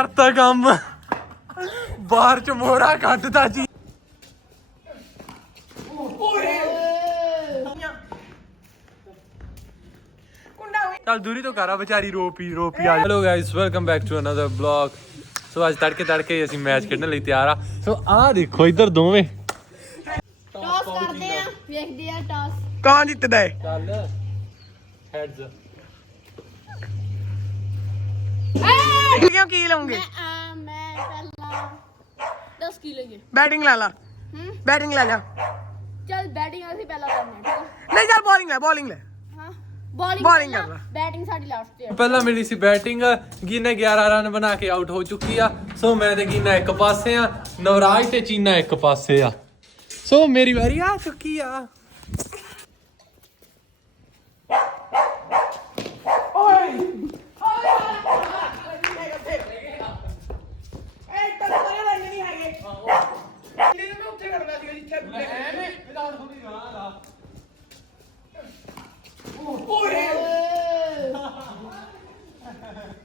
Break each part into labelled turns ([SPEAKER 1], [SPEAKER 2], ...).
[SPEAKER 1] ਕਰਤਾ ਕੰਮ। ਬਾਹਰ ਚ ਮੋੜਾ ਕੱਢਦਾ ਜੀ। ਚੱਲ ਦੂਰੀ ਤੋਂ ਕਰਾ ਵਿਚਾਰੀ ਰੋਪੀ ਰੋਪੀ ਆ। Hello guys welcome back to another blog so ਅੱਜ ਤੜਕੇ ਤੜਕੇ ਅਸੀਂ ਮੈਚ ਖੇਡਣ ਲਈ ਤਿਆਰ ਆ। ਸੋ ਆਹ ਦੇਖੋ ਇੱਧਰ ਦੋਵੇਂ।
[SPEAKER 2] ਟਾਸ ਕਰਦੇ ਆ ਵੇਖਦੇ ਆ ਟਾਸ
[SPEAKER 3] ਕੌਣ ਜਿੱਤਦਾ ਹੈ
[SPEAKER 1] ਚੱਲ ਹੈਡਸ
[SPEAKER 3] ਕਿਉਂ ਕੀ ਲਾਉਂਗੇ
[SPEAKER 2] ਮੈਂ ਆ ਮੈਂ ਪਹਿਲਾਂ 10 ਕਿਲੋ ਹੀ
[SPEAKER 3] ਬੈਟਿੰਗ ਲਾ ਲਾ।
[SPEAKER 2] ਹੂੰ?
[SPEAKER 3] ਬੈਟਿੰਗ ਲੈ ਜਾ।
[SPEAKER 2] ਚਲ ਬੈਟਿੰਗ ਅਸੀਂ ਪਹਿਲਾਂ ਕਰਨੀ ਹੈ ਠੀਕ
[SPEAKER 3] ਨਹੀਂ ਚੱਲ ਬੋਲਿੰਗ ਲੈ ਬੋਲਿੰਗ ਲੈ।
[SPEAKER 2] ਹੈ ਬੋਲਿੰਗ
[SPEAKER 3] Bowling ਕਰ ਲਾ।
[SPEAKER 2] ਬੈਟਿੰਗ ਸਾਡੀ ਲਾਸਟ ਤੇ ਹੈ
[SPEAKER 1] ਪਹਿਲਾਂ ਮਿਲੀ ਸੀ ਬੈਟਿੰਗ ਗੀਨੇ 11 ਰਨ ਬਣਾ ਕੇ ਆਊਟ ਹੋ ਚੁੱਕੀ ਆ। ਸੋ ਮੈਂ ਤੇ ਗੀਨਾ ਇੱਕ ਪਾਸੇ ਆ ਨਵਰਾਜ ਤੇ ਚੀਨਾ ਇੱਕ ਪਾਸੇ ਆ। ਸੋ ਮੇਰੀ ਵਾਰੀ ਆ ਚੁੱਕੀ ਆ
[SPEAKER 3] ਇਹ ਤਾਂ ਸਾਰੇ ਰੰਗ ਨਹੀਂ ਹੈਗੇ ਇਹਨੇ ਮੈਂ ਉੱਥੇ ਕਰਨਾ ਸੀਗਾ ਜਿੱਥੇ ਗੁੱਲੇ ਓਏ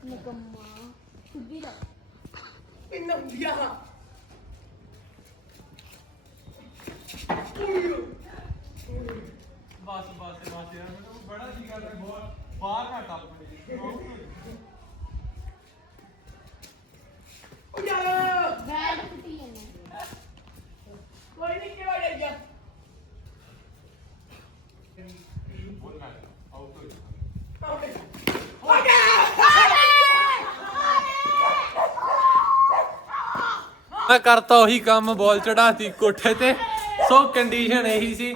[SPEAKER 2] ਨਕਮਾ ਸੁੱਧੀ ਦਾ
[SPEAKER 3] ਇੰਨਾ ਹੁੰਦੀਆਂ
[SPEAKER 1] ਬਸ ਬਸ ਬਸ ਯਾਰ ਮੈਨੂੰ ਬੜਾ ਜੀ ਕਰਦਾ ਬਹੁਤ ਬਾਹਰ ਨਾ ਟੱਪ
[SPEAKER 3] ਓ ਯਾਰ
[SPEAKER 2] ਬੈਟ ਸੁੱਟੀ ਹੈ
[SPEAKER 3] ਕੋਈ ਨਹੀਂ ਕਿਹਾ ਗਿਆ
[SPEAKER 1] ਮੈਂ ਕਰਤਾ ਉਹੀ ਕੰਮ ਬਾਲ ਚੜਾਤੀ ਕੋਠੇ ਤੇ। ਸੋ ਕੰਡੀਸ਼ਨ ਇਹੀ ਸੀ।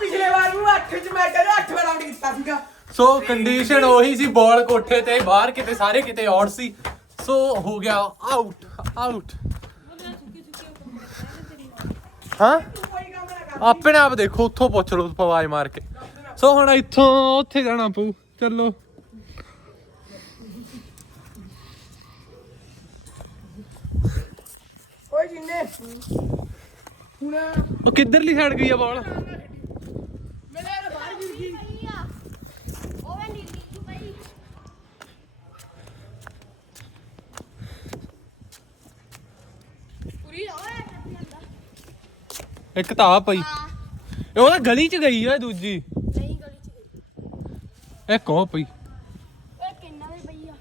[SPEAKER 3] ਪਿਛਲੇ ਵਾਰ ਨੂੰ 8 ਚ ਮੈਂ ਕਹਿੰਦਾ 8 ਵਾਰ ਆਊਟ ਕੀਤਾ ਸੀਗਾ।
[SPEAKER 1] ਸੋ ਕੰਡੀਸ਼ਨ ਉਹੀ ਸੀ ਬਾਲ ਕੋਠੇ ਤੇ ਬਾਹਰ ਕਿਤੇ ਸਾਰੇ ਕਿਤੇ ਆਊਟ ਸੀ। ਸੋ ਹੋ ਗਿਆ ਆਊਟ ਆਊਟ ਹਾਂ?
[SPEAKER 3] ਨਾ
[SPEAKER 1] ਆਪਣੇ ਆਪ ਦੇਖੋ ਉੱਥੋਂ ਪੁੱਛ ਲਓ ਆਵਾਜ਼ ਮਾਰ ਕੇ। ਸੋ ਹੁਣ ਇੱਥੋਂ ਉੱਥੇ ਜਾਣਾ ਪਊ। ਚੱਲੋ।
[SPEAKER 3] ਓਏ ਹੁਣ
[SPEAKER 1] ਉਹ ਕਿੱਧਰਲੀ ਸਾਈਡ ਗਈ ਆ ਬਾਲ?
[SPEAKER 3] ਮੇਰੇ ਨਾਲ ਬਾਹਰ ਗਿਰ ਗਈ।
[SPEAKER 2] ਉਹ ਵੇ ਨੀਲੀ ਜੂ ਪਈ ਪੂਰੀ ਓਏ ਕਿੱਥੇ ਜਾਂਦਾ
[SPEAKER 1] ਇੱਕ ਤਾਂ ਆ ਪਈ। ਇਹ ਉਹਦਾ ਗਲੀ ਚ ਗਈ ਆ ਦੂਜੀ।
[SPEAKER 2] ਨਹੀਂ ਗਲੀ ਚ ਗਈ।
[SPEAKER 1] ਇੱਕ ਉਹ ਪਈ
[SPEAKER 2] ਓਏ ਕਿੰਨਾ ਵੀ ਪਈ ਆ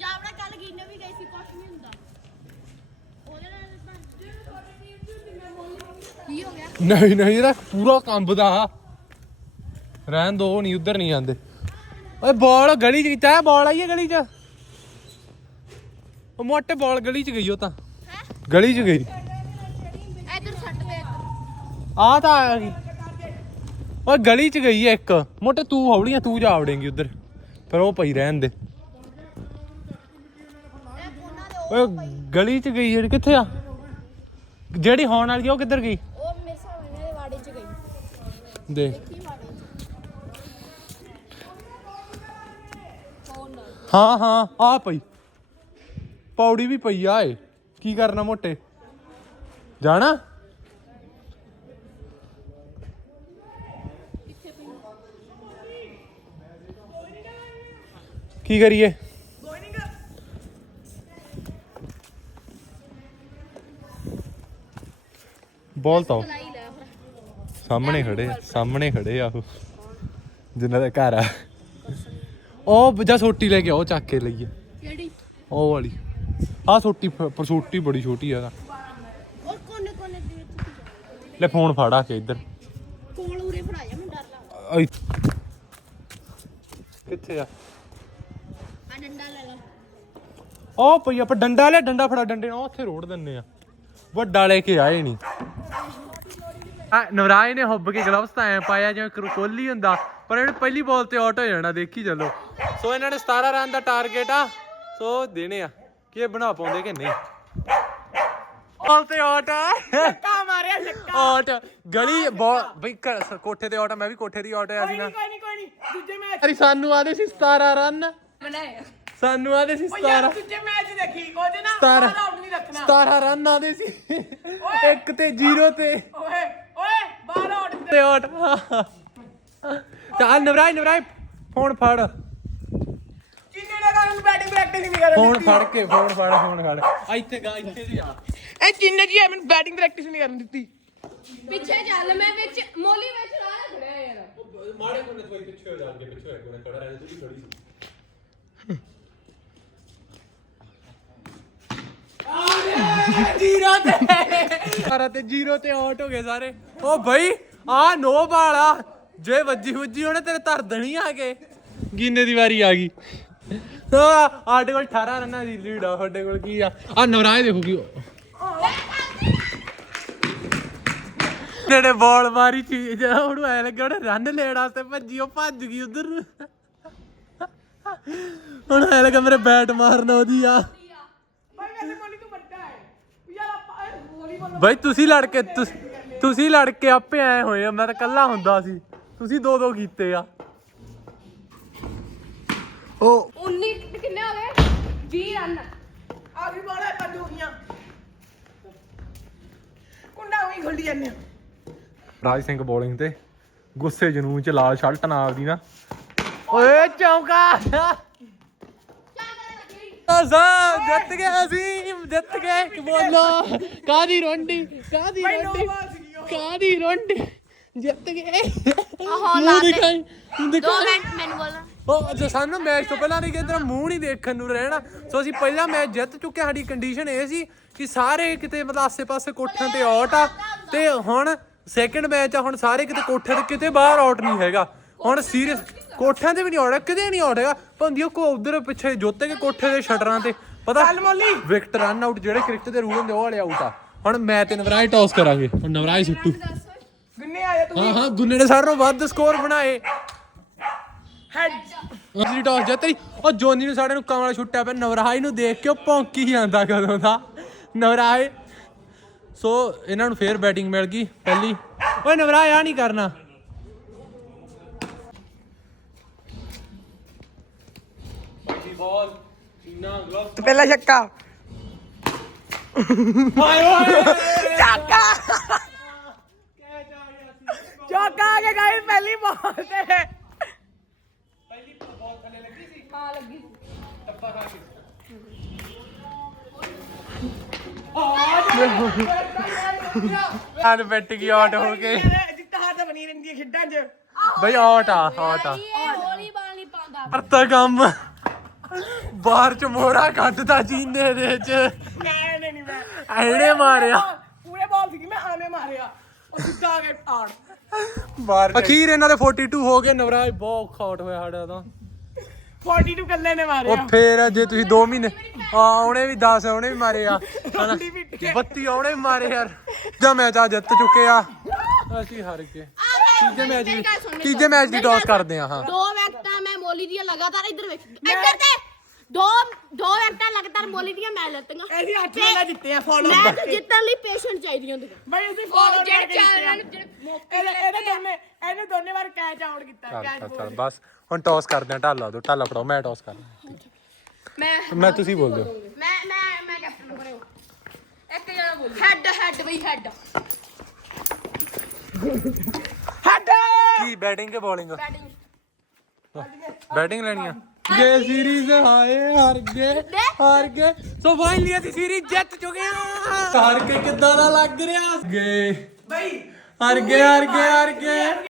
[SPEAKER 2] ਜਾਵੜਾ ਕੱਲ ਗਿੰਨੇ ਵੀ ਗਈ ਸੀ ਕੁਛ ਨਹੀਂ ਹੁੰਦਾ ਉਹਦੇ ਨਾਲ ਤਾਂ ਕੀ ਹੋ ਗਿਆ
[SPEAKER 1] ਨਹੀਂ ਨਹੀਂ ਇਹਦਾ ਪੂਰਾ ਕੰਬਦਾ ਰਹਿਣ ਦੋ ਨਹੀਂ ਉਧਰ ਨਹੀਂ ਜਾਂਦੇ। ਓਏ ਬਾਲ ਗਲੀ ਚ ਕੀਤਾ ਬਾਲ ਆਈ ਹੈ ਗਲੀ ਚ? ਉਹ ਮੋਟੇ ਬਾਲ ਗਲੀ ਚ ਗਈ ਉਹ ਤਾਂ।
[SPEAKER 2] ਹੈ?
[SPEAKER 1] ਗਲੀ ਚ ਗਈ।
[SPEAKER 2] ਇਧਰ ਛੱਡ ਦੇ।
[SPEAKER 1] ਆ ਤਾਂ ਆ ਗਈ। ਓਏ ਗਲੀ ਚ ਗਈ ਹੈ ਇੱਕ। ਮੋਟੇ ਤੂੰ ਹੌਲੀਆਂ ਤੂੰ ਜਾ ਵੜੇਂਗੀ ਉਧਰ। ਪਰ ਉਹ ਪਈ ਰਹਿਣ ਦੇ। ਓਏ ਗਲੀ ਚ ਗਈ ਜਿਹੜੀ ਕਿੱਥੇ ਆ? ਜਿਹੜੀ ਹੌਣ ਵਾਲੀ ਉਹ ਕਿੱਧਰ ਗਈ
[SPEAKER 2] ਉਹ ਮੇਰੇ ਸਾਹਮਣੇ ਦੇ ਵਾੜੇ ਚ ਗਈ
[SPEAKER 1] ਦੇਖ। ਹਾਂ ਹਾਂ, ਆ ਪਈ। ਪੌੜੀ ਵੀ ਪਈ ਆ ਏ ਕੀ ਕਰਨਾ ਮੋਟੇ? ਜਾਣਾ? ਕੀ ਕਰੀਏ? ਬੋਲ ਤਾਂ। ਸਾਹਮਣੇ ਖੜੇ ਸਾਹਮਣੇ ਖੜੇ ਆ ਉਹ। ਜਿਨ੍ਹਾਂ ਦਾ ਘਰ ਆ। ਉਹ ਜਾ ਸੋਟੀ ਲੈ ਕੇ ਆਓ ਚੱਕ ਕੇ ਲਈਏ।
[SPEAKER 2] ਕਿਹੜੀ?
[SPEAKER 1] ਉਹ ਵਾਲੀ। ਆ ਸੋਟੀ ਫ- ਪਰ ਸੋਟੀ ਬੜੀ ਛੋਟੀ ਆ ਇਹਦਾ।
[SPEAKER 2] ਉਹ ਕੋਨੇ ਕੋਨੇ ਦੇ ਵਿੱਚ
[SPEAKER 1] ਲੈ ਫੋਨ ਫੜਾ ਕੇ ਇੱਧਰ।
[SPEAKER 2] ਕੋਲ ਉਰੇ ਫੜਾਇਆ ਮੈਂ ਡਰ ਲੱਗਾ
[SPEAKER 1] ਆਈ। ਕਿੱਥੇ ਆ?
[SPEAKER 2] ਆ ਡੰਡਾ ਲੈ ਲਾ।
[SPEAKER 1] ਉਹ ਪਈ ਆਪਾਂ ਡੰਡਾ ਲੈ ਡੰਡਾ ਫੜਾ ਡੰਡੇ ਨਾਲ ਉੱਥੇ ਰੋੜ ਦਿੰਨੇ ਆ। ਵੱਡਾ ਲੈ ਕੇ ਆਏ ਨਹੀਂ ਆ ਨਵਰਾਜ ਨੇ ਹੁੱਬ ਕੇ ਗਲਵਸ ਤਾਂ ਐ ਪਾਇਆ ਜਿਵੇਂ ਕਰੋ- ਕੋਹਲੀ ਹੁੰਦਾ ਪਰ ਇਹਨੇ ਪਹਿਲੀ ਬਾਲ ਤੇ ਆਊਟ ਹੋ ਜਾਣਾ ਦੇਖੀ ਚੱਲੋ। ਸੋ ਇਹਨਾਂ ਨੇ 17 ਰਨ ਦਾ ਟਾਰਗੇਟ ਆ ਸੋ ਦੇਣੇ ਆ। ਕੀ ਇਹ ਬਣਾ ਪਾਉਂਦੇ ਕਿ ਨਹੀਂ? ਬਾਲ ਤੇ ਆਊਟ ਆ।
[SPEAKER 3] ਕਾ ਮਾਰਿਆ ਛੱਕਾ।
[SPEAKER 1] ਆਊਟ ਗਲੀ ਬਈ ਘਰ- ਕੋਠੇ ਤੇ ਆਊਟ ਆ ਮੈਂ ਵੀ ਕੋਠੇ ਦੀ ਆਊਟ ਆ ਸੀ ਨਾ।
[SPEAKER 3] ਕੋਈ ਨਹੀਂ ਕੋਈ ਨਹੀਂ ਦੂਜੇ ਮੈਚ
[SPEAKER 1] ਅਰੇ ਸਾਨੂੰ ਆਦੇ ਸੀ 17 ਰਨ।
[SPEAKER 3] ਬਣਾਏ
[SPEAKER 1] ਸਾਨੂੰ ਆਦੇ ਸੀ
[SPEAKER 3] ਓ ਯਾਰ
[SPEAKER 1] 17
[SPEAKER 3] ਦੂਜੇ ਮੈਚ ਦੇਖੀ ਉਹਦੇ ਨਾ
[SPEAKER 1] ਸਤਾਰਾਂ।
[SPEAKER 3] ਆਊਟ ਨਹੀਂ ਰੱਖਣਾ।
[SPEAKER 1] 17 ਰਨ ਆਦੇ ਸੀ। ਇੱਕ ਤੇ 0 ਤੇ।
[SPEAKER 3] ਓਏ। ਬਾਹਰ
[SPEAKER 1] ਤੇ ਚੱਲ ਨਵਰਾਜ ਨਵਰਾਜ ਫੋਨ ਫੜ।
[SPEAKER 3] ਕਿੰਨੇ ਲਗਾ ਮੈਨੂੰ ਬੈਟਿੰਗ ਪ੍ਰੈਕਟਿਸ ਨਹੀਂ ਕਰਨ
[SPEAKER 1] ਫੋਨ ਫੜ ਕੇ ਫੋਨ ਫੜ ਫੋਨ ਫੜ। ਆ ਇੱਥੇ ਗਾ ਇੱਥੇ ਦੀ ਆ।
[SPEAKER 3] ਇਹ ਚਿੰਨੇ ਜੀ ਮੈਨੂੰ ਬੈਟਿੰਗ ਪ੍ਰੈਕਟਿਸ ਨਹੀਂ ਕਰਨ ਦਿੱਤੀ।
[SPEAKER 2] ਪਿੱਛੇ ਚੱਲ ਮੈਂ ਵਿੱਚ ਮੋਲੀ ਵਿੱਚ ਲਾ ਖੜਿਆ ਯਾਰ।
[SPEAKER 1] ਮਾੜੇ ਕੋਨੇ ਤੋਂ ਪਿੱਛੇ ਹੋ ਜਾ ਕੇ ਪਿੱਛੇ ਹੋ ਕੋਨੇ ਖੜਾ ਰਹਿ ਤੂੰ ਵੀ ਖੜੀ ਸੀ।
[SPEAKER 3] ਜੀਰੋ ਤੇ।
[SPEAKER 1] ਸਾਰਾ ਤੇ ਜ਼ੀਰੋ ਤੇ ਆਊਟ ਹੋ ਗਏ ਸਾਰੇ। ਓ ਬਈ, ਆ ਨੋ ਬਾਲਾ ਜੇ ਵੱਜੀ ਹੁੱਜੀ ਉਹਨੇ ਤੇਰੇ ਧਰ ਦੇਣੀ ਆ ਕੇ। ਗਿੰਨੇ ਦੀ ਵਾਰੀ ਆ ਗਈ। ਆ ਸਾਡੇ ਕੋਲ 18 ਰਨਾਂ ਦੀ ਲੀਡ ਆ, ਸਾਡੇ ਕੋਲ ਕੀ ਆ? ਆ ਨਵਰਾਜ ਦੇਖੋ ਕੀ ਜਿਹੜੇ ਬਾਲ ਮਾਰੀ ਚੀਜ਼ ਆ, ਉਹਨੂੰ ਐ ਲੱਗਿਆ ਉਹਨੇ ਰਨ ਲੈਣ ਵਾਸਤੇ ਭੱਜੀ, ਉਹ ਭੱਜ ਗਈ ਉਧਰ। ਨੂੰ ਹੁਣ ਐ ਲੱਗਾ ਮੇਰੇ ਬੈਟ ਮਾਰਨਾ ਉਹਦੀ ਆ
[SPEAKER 3] ਭਾਈ ਵੈਸੇ ਮੋਨੀ ਤੂੰ ਵੱਡਾ ਹੈ ਯਾਰ ਆਪਾਂ ਵਾਲੀਬਾਲ
[SPEAKER 1] ਬਈ ਤੁਸੀਂ ਲੜ ਕੇ ਤੁਸ- ਤੁਸੀਂ ਲੜ ਕੇ ਆਪੇ ਆਏ ਹੋਏ ਆ ਮੈਂ ਤਾਂ ਕੱਲਾ ਹੁੰਦਾ ਸੀ। ਤੁਸੀਂ ਦੋ ਦੋ ਕੀਤੇ ਆ। ਉਹ
[SPEAKER 2] 19 ਕਿੰਨੇ ਹੋ ਗਏ? 20 ਰਨ
[SPEAKER 3] ਆ ਵੀ ਬਾਲ ਹੈ ਪੰਜ ਹੋ ਗਈਆਂ। ਕੁੰਡਾ ਉਹੀ ਖੁੱਲੀ ਜਾਂਦੇ
[SPEAKER 1] ਰਾਜ ਸਿੰਘ ਬੋਲਿੰਗ ਤੇ ਗੁੱਸੇ ਜਨੂਨ ਚ ਲਾਲ ਸ਼ਰਟ ਨਾਲ ਦੀ ਨਾ। ਓਏ ਚੌਂਕਾ। ਸਾ ਜਿੱਤ ਗਏ ਅਸੀਂ ਜਿੱਤ ਗਏ। ਬੋਲੋ ਕਾਦੀ ਰੋਂਡੀ ਕਾਦੀ ਰੋਂਡੀ ਕਾਦੀ ਰੋਂਡੀ ਜਿੱਤ ਗਏ।
[SPEAKER 2] ਆਹੋ, ਲਾ ਦੇ। ਦੋ ਮਿੰਟ ਮੈਨੂੰ ਬੋਲਣਾ।
[SPEAKER 1] ਉਹ ਜੇ ਸਾਨੂੰ ਮੈਚ ਤੋਂ ਪਹਿਲਾਂ ਨਹੀਂ ਕਿਧਰ ਮੂੰਹ ਨਹੀਂ ਦੇਖਣ ਨੂੰ ਰਹਿਣਾ। ਸੋ ਅਸੀਂ ਪਹਿਲਾ ਮੈਚ ਜਿੱਤ ਚੁੱਕੇ। ਸਾਡੀ ਕੰਡੀਸ਼ਨ ਇਹ ਸੀ ਕਿ ਸਾਰੇ ਕਿਤੇ ਮਤਲਬ ਆਸੇ-ਪਾਸੇ ਕੋਠਿਆਂ ਤੇ ਆਊਟ ਆ। ਤੇ ਹੁਣ ਸੈਕੰਡ ਮੈਚ ਆ ਹੁਣ ਸਾਰੇ ਕਿਤੇ ਕੋਠੇ ਤੇ ਕਿਤੇ ਬਾਹਰ ਆਊਟ ਨਹੀਂ ਹੈਗਾ। ਹੁਣ ਸੀਰੀਅਸ ਕੋਠਿਆਂ ਤੇ ਵੀ ਨਹੀਂ ਹੈ ਕਿਤੇ ਨਹੀਂ ਹੈਗਾ। ਭੰਦੀਓ ਕੋ ਉਧਰ ਪਿੱਛੇ ਜੋਤੇ ਕੇ ਕੋਠੇ ਦੇ ਸ਼ਟਰਾਂ ਤੇ ਪਤਾ?
[SPEAKER 3] ਚੱਲ ਮੋਲੀ।
[SPEAKER 1] ਵਿਕਟ ਰਨ ਆਊਟ ਜਿਹੜੇ ਕ੍ਰਿਕਟ ਦੇ ਰੂਲ ਹੁੰਦੇ ਉਹ ਵਾਲੇ ਆਊਟ ਆ। ਹੁਣ ਮੈਂ ਤੇ ਨਵਰਾਜ ਟਾਸ ਕਰਾਂਗੇ। ਹੁਣ ਨਵਰਾਜ ਸਿੱਟੂ।
[SPEAKER 3] ਗੁੰਨੇ ਆਇਆ ਤੂੰ
[SPEAKER 1] ਹਾਂ ਹਾਂ ਗੁੰਨੇ ਨੇ ਸਾਰਿਆਂ ਨਾਲੋਂ ਵੱਧ ਸਕੋਰ ਬਣਾਏ।
[SPEAKER 3] ਹੈਡ।
[SPEAKER 1] ਅਸਲੀ ਟਾਸ ਜਿੱਤ ਲਈ ਉਹ ਜੋਨੀ ਨੂੰ ਸਾਡੇ ਨੂੰ ਕਮਲਾ ਛੁੱਟਿਆ ਪਿਆ। ਨਵਰਾਜ ਨੂੰ ਦੇਖ ਕੇ ਉਹ ਭੌਂਕੀ ਜਾਂਦਾ ਕਦੋਂ ਦਾ। ਨਵਰਾਜ ਸੋ ਇਹਨਾਂ ਨੂੰ ਫੇਰ ਬੈਟਿੰਗ ਮਿਲ ਗਈ ਪਹਿਲੀ। ਓਏ ਨਵਰਾਜ ਆ ਨਹੀਂ ਕਰਨਾ। ਬਾਲ ਚੀਨਾ ਗਲਵਸ
[SPEAKER 3] ਤੇ ਪਹਿਲਾ ਛੱਕਾ
[SPEAKER 1] ਹਾਏ ਓਏ
[SPEAKER 3] ਚੱਕਾ ਚੌਕਾ ਆ ਗਿਆ ਗਾਇਸ ਪਹਿਲੀ ਬਾਲ ਤੇ
[SPEAKER 1] ਪਹਿਲੀ ਬਾਲ ਥੱਲੇ ਲੱਗੀ ਸੀ
[SPEAKER 2] ਹਾਂ ਲੱਗੀ
[SPEAKER 1] ਟੱਪਾ ਖਾ ਕੇ ਆਨ ਬੈਟ ਗਈ ਆਊਟ ਹੋ ਕੇ
[SPEAKER 3] ਜਿੱਤ ਹਾਰ ਤਾਂ ਬਣੀ ਰਹਿੰਦੀ ਹੈ ਖੇਡਾਂ 'ਚ
[SPEAKER 1] ਬਈ ਆਊਟ ਆ ਆਊਟ ਆ
[SPEAKER 2] ਇਹ ਹੋਲੀ ਬਾਲ ਨਹੀਂ ਪਾਉਂਦਾ
[SPEAKER 1] ਕਰਤਾ ਕੰਮ ਬਾਹਰ ਚ ਮੋੜਾ ਕੱਢਦਾ ਜੀਂਦੇ ਦੇ ਚ
[SPEAKER 3] ਮੈਂ ਨਹੀਂ ਮੈਂ।
[SPEAKER 1] ਐੜੇ ਮਾਰਿਆ।
[SPEAKER 3] ਪੂਰੇ ਬਾਲ ਸੀ ਮੈਂ ਆਨੇ ਮਾਰਿਆ। ਉਹ ਸਿੱਧਾ ਆ ਕੇ ਆੜ
[SPEAKER 1] ਬਾਹਰ ਅਖੀਰ ਇਹਨਾਂ ਦੇ 42 ਹੋ ਗਏ ਨਵਰਾਜ ਬਹੁਤ ਖਾਟ ਹੋਇਆ ਸਾਡਾ ਤਾਂ।
[SPEAKER 3] 42 ਕੱਲੇ ਨੇ ਮਾਰਿਆ
[SPEAKER 1] ਉਹ ਫੇਰ ਜੇ ਤੁਸੀਂ 2 ਮਹੀਨੇ ਆ ਉਹਨੇ ਵੀ 10 ਉਹਨੇ ਵੀ ਮਾਰੇ ਆ। ਹਨਾ?
[SPEAKER 3] 40 ਵੀ ਟਕੇ।
[SPEAKER 1] 32 ਉਹਨੇ ਵੀ ਮਾਰੇ ਯਾਰ। ਜਾਂ ਮੈਚ ਆ ਜਿੱਤ ਚੁੱਕੇ ਆ। ਅਸੀਂ ਹਾਰ ਗਏ। ਤੀਜੇ ਮੈਚ ਦੀ ਤੀਜੇ ਮੈਚ ਦੀ ਟਾਸ ਕਰਦੇ ਆ ਹਾਂ।
[SPEAKER 2] ਦੋ ਵਿਕਟਾਂ ਮੈਂ ਮੋਲੀ ਦੀਆਂ ਲਗਾਤਾਰ ਇੱਧਰ ਵੇਖ ਇੱਧਰ ਤੇ! ਦੋ ਦੋ ਵਿਕਟਾਂ ਲਗਾਤਾਰ ਮੋਲੀ ਦੀਆਂ ਮੈਂ ਲੱਤੀਆਂ।
[SPEAKER 3] ਅਸੀਂ ਅੱਠ ਰਨਾਂ ਜਿੱਤੇ ਆ ਫਾਲੋ
[SPEAKER 2] ਮੈਂ ਤਾਂ ਜਿੱਤਣ ਲਈ ਪੇਸ਼ੈਂਟ ਚਾਹੀਦੀ ਹੁੰਦੀ
[SPEAKER 3] ਬਈ ਅਸੀਂ ਫਾਲੋ
[SPEAKER 2] ਜਿਹੜੇ ਚਾਰ। ਰਨ ਜਿਹੜੇ ਮੌਕੇ
[SPEAKER 3] ਇਹਦੇ ਇਹਦੇ ਦੋਨੇ ਇਹਨੂੰ ਦੋਨੇ ਵਾਰ ਕੈਚ ਆਊਟ ਕੀਤਾ
[SPEAKER 1] ਚੱਲ
[SPEAKER 3] ਕੈਚ
[SPEAKER 1] ਚੱਲ ਚੱਲ
[SPEAKER 3] ਬੋਲ
[SPEAKER 1] ਬਸ ਹੁਣ ਟਾਸ ਕਰਦੇ ਆ ਢਾਲਾ ਦੋ ਢਾਲਾ ਫੜਾਓ ਮੈਂ ਟਾਸ ਕਰਨਾ।
[SPEAKER 2] ਮੈਂ
[SPEAKER 1] ਮੈਂ ਤੁਸੀਂ ਬੋਲ ਦਿਓ।
[SPEAKER 2] ਮੈਂ ਮੈਂ ਮੈਂ ਕੈਪਟਨ ਬਣੇ ਇੱਕ ਜਣਾ ਬੋਲੀ ਹੈਡ ਹੈਡ ਬਈ ਹੈਡ
[SPEAKER 3] ਹੱਡ
[SPEAKER 1] ਕੀ ਬੈਟਿੰਗ ਕੇ ਬੋਲਿੰਗ
[SPEAKER 2] ਬੈਟਿੰਗ
[SPEAKER 1] ਬੈਟਿੰਗ ਲੈਣੀ ਆ। ਗੇ ਸੀਰੀਜ਼ ਹਾਏ ਹਾਰ ਗਏ ਹਾਰ ਗਏ। ਸੋ ਫਾਈਨਲੀ ਅਸੀਂ ਸੀਰੀਜ਼ ਜਿੱਤ ਚੁੱਕੇ ਆ ਹਾਰ ਕੇ ਕਿੱਦਾਂ ਦਾ ਲੱਗ ਰਿਹਾ? ਗੇ
[SPEAKER 3] ਬਈ
[SPEAKER 1] ਹਾਰ ਗਏ ਹਾਰ ਗਏ ਹਾਰ ਗਏ।